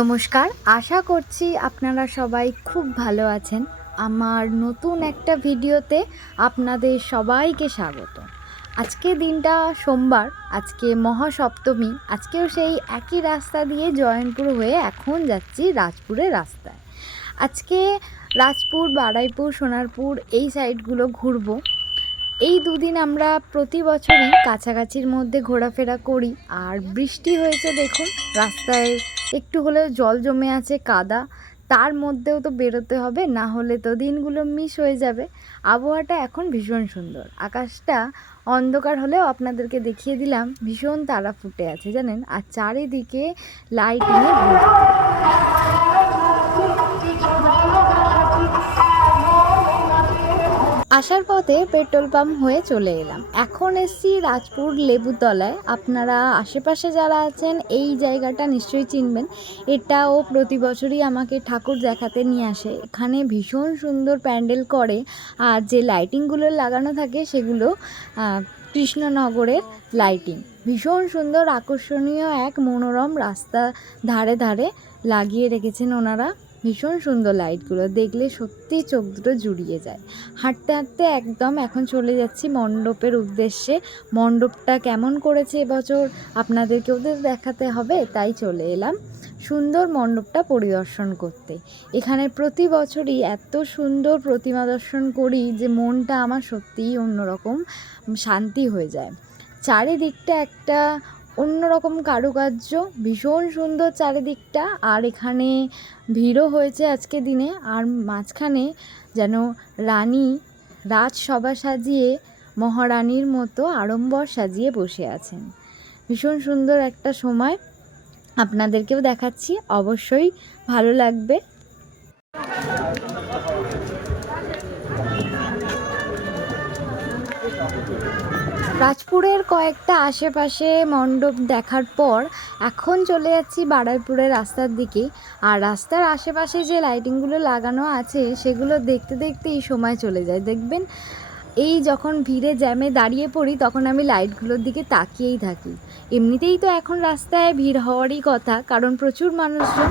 নমস্কার, আশা করছি আপনারা সবাই খুব ভালো আছেন। আমার নতুন একটা ভিডিওতে আপনাদের সবাইকে স্বাগত। আজকে দিনটা সোমবার, আজকে মহাসপ্তমী। আজকেও সেই একই রাস্তা দিয়ে জয়নপুর হয়ে এখন যাচ্ছি রাজপুরের রাস্তায়। আজকে রাজপুর, বারুইপুর, সোনারপুর এই সাইডগুলো ঘুরবো। এই দুদিন আমরা প্রতি বছরই কাছাকাছির মধ্যে ঘোরাফেরা করি। আর বৃষ্টি হয়েছে দেখুন, রাস্তায় একটু হলেও জল জমে আছে, কাদা। তার মধ্যেও তো বেরোতে হবে, না হলে তো দিনগুলো মিস হয়ে যাবে। আবহাওয়াটা এখন ভীষণ সুন্দর, আকাশটা অন্ধকার হলেও আপনাদেরকে দেখিয়ে দিলাম ভীষণ তারা ফুটে আছে জানেন, আর চারিদিকে লাইটিংয়ে ভর্তি। আসার পথে পেট্রোল পাম্প হয়ে চলে এলাম। এখন এসছি রাজপুর লেবুতলায়। আপনারা আশেপাশে যারা আছেন এই জায়গাটা নিশ্চয়ই চিনবেন। এটাও প্রতি বছরই আমাকে ঠাকুর দেখাতে নিয়ে আসে। এখানে ভীষণ সুন্দর প্যান্ডেল করে, আর যে লাইটিংগুলো লাগানো থাকে সেগুলো কৃষ্ণনগরের লাইটিং। ভীষণ সুন্দর আকর্ষণীয় এক মনোরম রাস্তা ধারে ধারে লাগিয়ে রেখেছেন ওনারা। ভীষণ সুন্দর লাইটগুলো দেখলে সত্যি চোখ দুটো জুড়িয়ে যায়। হাঁটতে হাঁটতে একদম এখন চলে যাচ্ছি মণ্ডপের উদ্দেশ্যে। মণ্ডপটা কেমন করেছে এবছর আপনাদেরকেও তো দেখাতে হবে, তাই চলে এলাম সুন্দর মণ্ডপটা পরিদর্শন করতে। এখানে প্রতি বছরই এত সুন্দর প্রতিমা দর্শন করি যে মনটা আমার সত্যিই অন্যরকম শান্তি হয়ে যায়। চারিদিকটা একটা অন্যরকম কারুকার্য, ভীষণ সুন্দর চারিদিকটা। আর এখানে ভিড়ও হয়েছে আজকে দিনে। আর মাঝখানে যেন রানী রাজসভা সাজিয়ে মহারানীর মতো আড়ম্বর সাজিয়ে বসে আছেন। ভীষণ সুন্দর একটা সময়, আপনাদেরকেও দেখাচ্ছি, অবশ্যই ভালো লাগবে। রাজপুরের কয়েকটা আশেপাশে মণ্ডপ দেখার পর এখন চলে যাচ্ছি বারুইপুরের রাস্তার দিকে। আর রাস্তার আশেপাশে যে লাইটিংগুলো লাগানো আছে সেগুলো দেখতে দেখতেই সময় চলে যায়। দেখবেন এই যখন ভিড়ে জ্যামে দাঁড়িয়ে পড়ি তখন আমি লাইটগুলোর দিকে তাকিয়েই থাকি। এমনিতেই তো এখন রাস্তায় ভিড় হওয়ারই কথা, কারণ প্রচুর মানুষজন।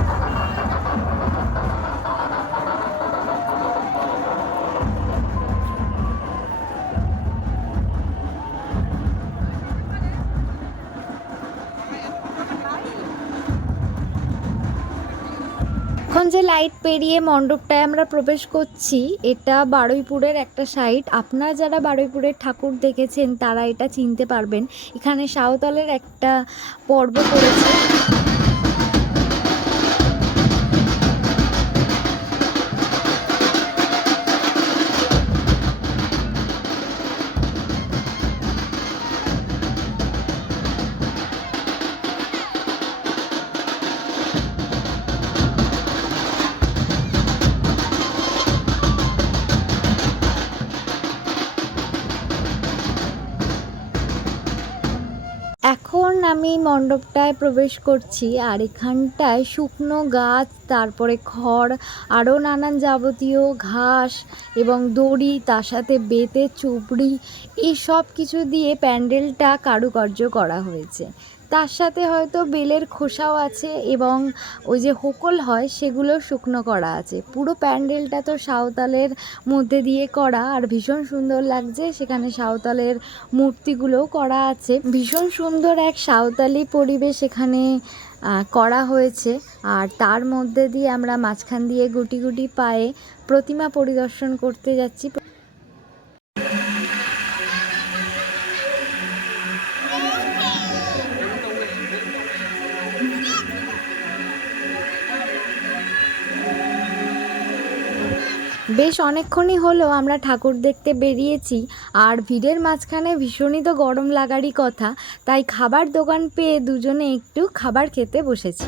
এখন যে লাইট পেরিয়ে মণ্ডপটায় আমরা প্রবেশ করছি, এটা বারুইপুরের একটা সাইট। আপনারা যারা বারুইপুরের ঠাকুর দেখেছেন তারা এটা চিনতে পারবেন। এখানে সাঁওতালের একটা পর্ব পড়েছে। এখন আমি মণ্ডপটায় প্রবেশ করছি। আর এখানটায় শুকনো গাছ, তারপরে খড়, আরও নানান যাবতীয় ঘাস এবং দড়ি, তার সাথে বেতের চুবড়ি, এই সব কিছু দিয়ে প্যান্ডেলটা কারুকার্য করা হয়েছে। তার সাথে হয়তো বেলের খোসাও আছে এবং ওই যে হোকল হয় সেগুলো শুকনো করা আছে। পুরো প্যান্ডেলটা তো সাঁওতালের মধ্যে দিয়ে করা, আর ভীষণ সুন্দর লাগছে। সেখানে সাঁওতালের মূর্তিগুলোও করা আছে। ভীষণ সুন্দর এক সাঁওতালি পরিবেশ এখানে করা হয়েছে। আর তার মধ্যে দিয়ে আমরা মাঝখান দিয়ে গুটি গুটি পায়ে প্রতিমা পরিদর্শন করতে যাচ্ছি। বেশ অনেকক্ষণই হলো আমরা ঠাকুর দেখতে বেরিয়েছি। আর ভিড়ের মাঝখানে ভীষণই তো গরম লাগারই কথা, তাই খাবার দোকান পেয়ে দুজনে একটু খাবার খেতে বসেছি।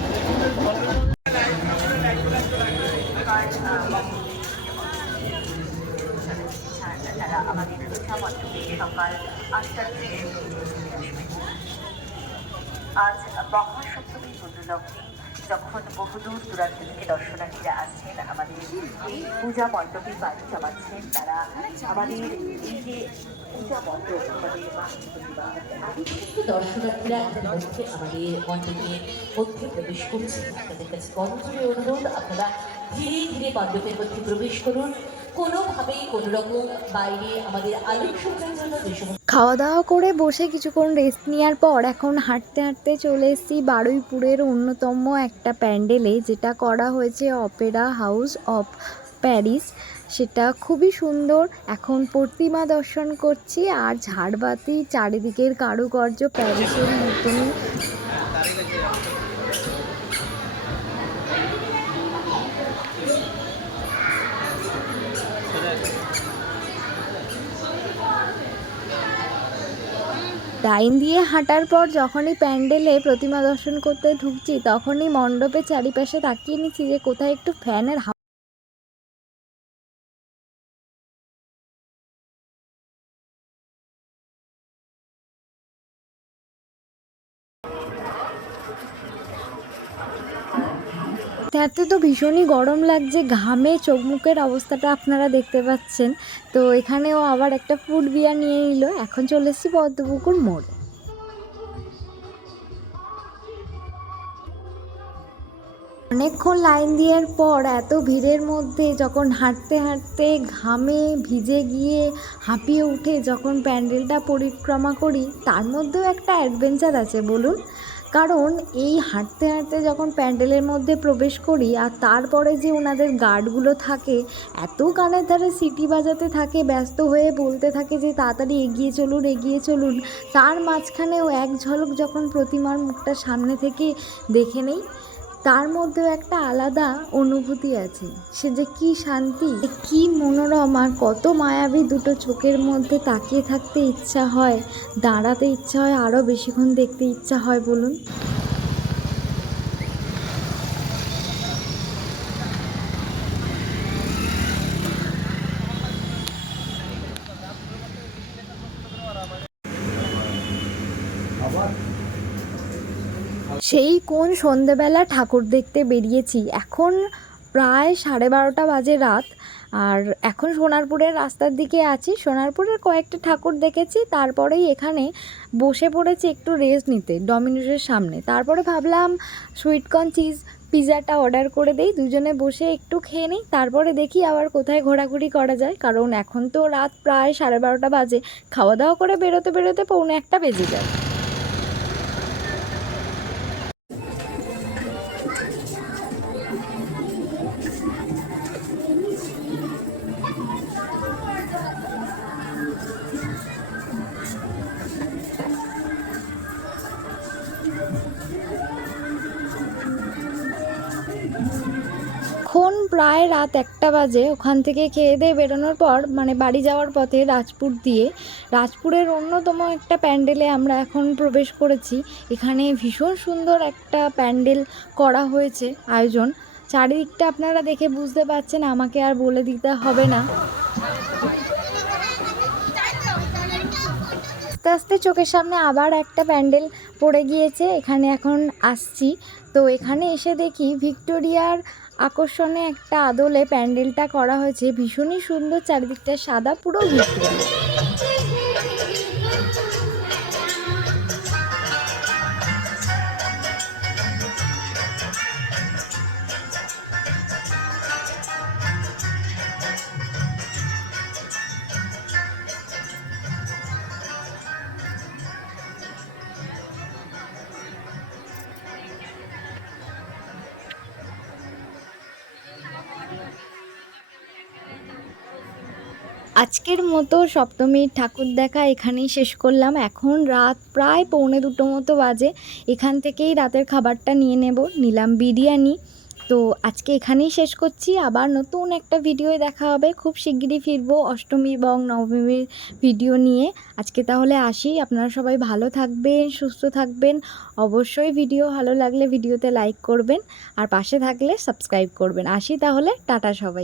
আজ মহাসপ্তমী পুণ্যলগ্নে যখন বহুদূর দূরান্ত থেকে দর্শনার্থীরা আসছেন, আমাদের এই পূজা মণ্ডপে বাড়ি জমাচ্ছেন, তারা আমাদের এই যে পূজা মণ্ডপ আমাদের বৃহস্পতিবার সমস্ত দর্শনার্থীরা ইতিমধ্যে আমাদের মণ্ডপের মধ্যে প্রবেশ করছেন। আপনাদের কাছে করজোড়ে অনুরোধ, আপনারা ধীরে ধীরে মণ্ডপের মধ্যে প্রবেশ করুন। কোনোভাবেই কোনো রকম বাইরে আমাদের আলোকসজ্জার জন্য যে সমস্ত খাওয়া দাওয়া করে বসে কিছুক্ষণ রেস্ট নেওয়ার পর এখন হাঁটতে হাঁটতে চলে এসেছি বারুইপুরের অন্যতম একটা প্যান্ডেলে, যেটা করা হয়েছে অপেরা হাউস অফ প্যারিস। সেটা খুবই সুন্দর। এখন প্রতিমা দর্শন করছি আর ঝাড়বাতি, চারিদিকের কারুকার্য প্যারিসের মতনই। লাইন দিয়ে হাঁটার পর যখনই প্যান্ডেলে প্রতিমা দর্শন করতে ঢুকছি, তখনই মণ্ডপের চারিপাশে তাকিয়ে নিচ্ছি যে কোথায় একটু ফ্যানের হাওয়া। তাতে তো ভীষণই গরম লাগছে, ঘামে চোখ মুখের অবস্থাটা আপনারা দেখতে পাচ্ছেন। তো এখানেও আবার একটা ফুড বিয়ার নিয়ে নিল। এখন চলে এসেছি পদ্মপুকুর মোড়। অনেকক্ষণ লাইন দেওয়ার পর এত ভিড়ের মধ্যে যখন হাঁটতে হাঁটতে ঘামে ভিজে গিয়ে হাঁপিয়ে উঠে যখন প্যান্ডেলটা পরিক্রমা করি, তার মধ্যেও একটা অ্যাডভেঞ্চার আছে বলুন। কারণ এই হাঁটতে হাঁটতে যখন প্যান্ডেলের মধ্যে প্রবেশ করি আর তারপরে যে ওনাদের গার্ডগুলো থাকে, এত কানের ধারে সিটি বাজাতে থাকে, ব্যস্ত হয়ে বলতে থাকে যে তাড়াতাড়ি এগিয়ে চলুন এগিয়ে চলুন। তার মাঝখানেও এক ঝলক যখন প্রতিমার মুখটা সামনে থেকে দেখে নেই, তার মধ্যেও একটা আলাদা অনুভূতি আছে। সে যে কি শান্তি, কি মনোরম, আর কত মায়াবী দুটো চোখের মধ্যে তাকিয়ে থাকতে ইচ্ছা হয়, দাঁড়াতে ইচ্ছা হয়, আরও বেশিক্ষণ দেখতে ইচ্ছা হয় বলুন। সেই কোন সন্ধেবেলা ঠাকুর দেখতে বেরিয়েছি, এখন প্রায় 12:30 বাজে রাত। আর এখন সোনারপুরের রাস্তার দিকে আছি। সোনারপুরের কয়েকটা ঠাকুর দেখেছি, তারপরেই এখানে বসে পড়েছি একটু রেস্ট নিতে ডমিনোসের সামনে। তারপরে ভাবলাম সুইটকর্ন চিজ পিৎজাটা অর্ডার করে দেই, দুজনে বসে একটু খেয়ে নিই, তারপরে দেখি আবার কোথায় ঘোরাঘুরি করা যায়। কারণ এখন তো রাত প্রায় 12:30 বাজে, খাওয়া দাওয়া করে বেরোতে বেরোতে 1:45 বেজে যায়। এখন প্রায় রাত 1টা বাজে। ওখান থেকে খেয়ে দিয়ে বেরোনোর পর মানে বাড়ি যাওয়ার পথে রাজপুর দিয়ে, রাজপুরের অন্যতম একটা প্যান্ডেলে আমরা এখন প্রবেশ করেছি। এখানে ভীষণ সুন্দর একটা প্যান্ডেল করা হয়েছে আয়োজন। চারিদিকটা আপনারা দেখে বুঝতে পারছেন, আমাকে আর বলে দিতে হবে না। আস্তে আস্তে চোখের সামনে আবার একটা প্যান্ডেল পড়ে গিয়েছে, এখানে এখন আসছি। তো এখানে এসে দেখি ভিক্টোরিয়ার আকর্ষণে একটা আদলে প্যান্ডেলটা করা হয়েছে, ভীষণই সুন্দর, চারিদিকটা সাদা, পুরো ভিক্টোরিয়া। আজকের মতো সপ্তমীর ঠাকুর দেখা এখানেই শেষ করলাম। এখন রাত প্রায় 1:45 মতো বাজে। এখান থেকেই রাতের খাবারটা নিলাম বিরিয়ানি। তো আজকে এখানেই শেষ করছি। আবার নতুন একটা ভিডিওয় দেখা হবে। খুব শিগগিরই ফিরবো অষ্টমী এবং নবমীর ভিডিও নিয়ে। আজকে তাহলে আসি। আপনারা সবাই ভালো থাকবেন, সুস্থ থাকবেন। অবশ্যই ভিডিও ভালো লাগলে ভিডিওতে লাইক করবেন, আর পাশে থাকলে সাবস্ক্রাইব করবেন। আসি তাহলে, টাটা সবাই।